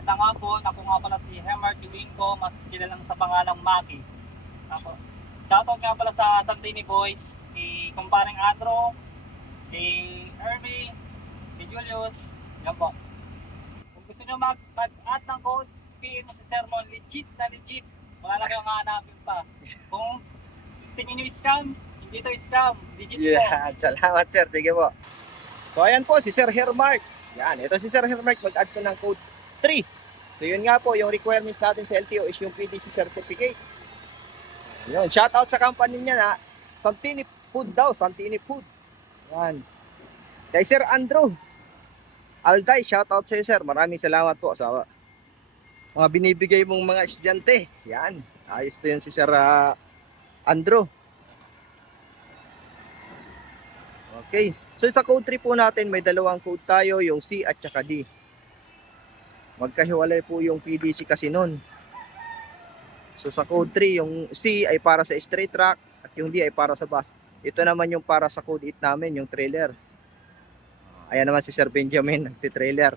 Magandang hapon, ako nga pala si Hemer Duwingo, mas kilalang sa pangalang Maki. Ako. Shoutout nga pala sa Santini Boys, kay kumparing Adro, kay Hermie, kay Julius, yan po. Kung gusto nyo mag-add ng code, PM mo si Sermon, legit na legit. Wala na kayong hanapin pa. Kung tingin nyo scam, hindi to scam, legit po. Yan, salamat sir, sige po. So ayan po si Sir Hermark. Yan, ito si Sir Hermark, mag-add ko ng code 3. So yun nga po, yung requirements natin sa LTO is yung PDC certificate. Yun, shout out sa company niya na Santini Food daw, Santini Food. Yan. Kay Sir Andrew Alday, shout out sa iyo sir. Maraming salamat po sa mga binibigay mong mga estudyante. Yan, ayos to yun si Sir Andrew. Okay, so sa code 3 po natin, may dalawang code tayo, yung C at saka D. Magkahiwalay po yung PDC kasi nun. So sa code 3, yung C ay para sa straight track at yung D ay para sa bus. Ito naman yung para sa code 8 namin, yung trailer. Ayan naman si Sir Benjamin, nagti-trailer.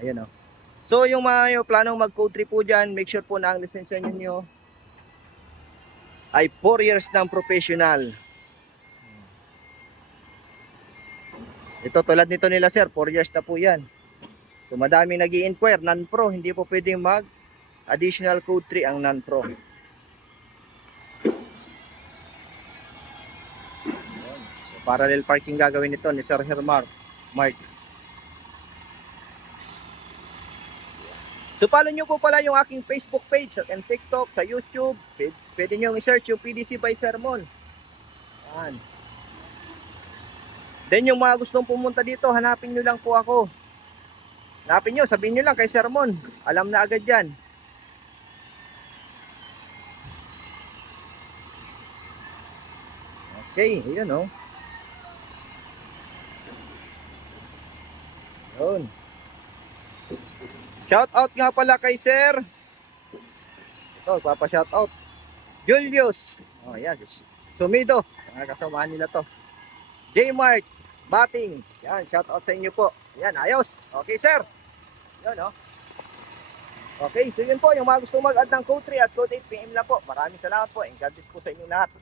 Ayan o. So yung mga yung planong mag-code 3 po dyan, make sure po na ang lisensya ninyo ay 4 years ng professional. Ito tulad nito nila sir, 4 years na po yan. So madaming nag-i-inquire, non-pro, hindi po pwedeng mag-additional code 3 ang non-pro. So parallel parking gagawin nito ni Sir Hermark. So follow nyo po pala yung aking Facebook page and TikTok, sa YouTube. Pwede nyo i-search yung PDC by Sermon. Yan. Then yung mga gustong pumunta dito, hanapin nyo lang po ako. Hanapin nyo, sabihin nyo lang kay Sermon. Alam na agad yan. Okay, ayun o. Yun. Shout out nga pala kay Sir. Ito, papa-shout out. Julius. Oh, yan. Sumido. Mga kasamahan nila to. J-Mart. Bating. Yan, shout out sa inyo po. Yan, ayos. Okay, sir. Yan, oh. Okay, so yun po. Yung mga gusto mag-add ng code 3 at code 8 PM lang po. Maraming salamat po. And God bless po sa inyo lahat.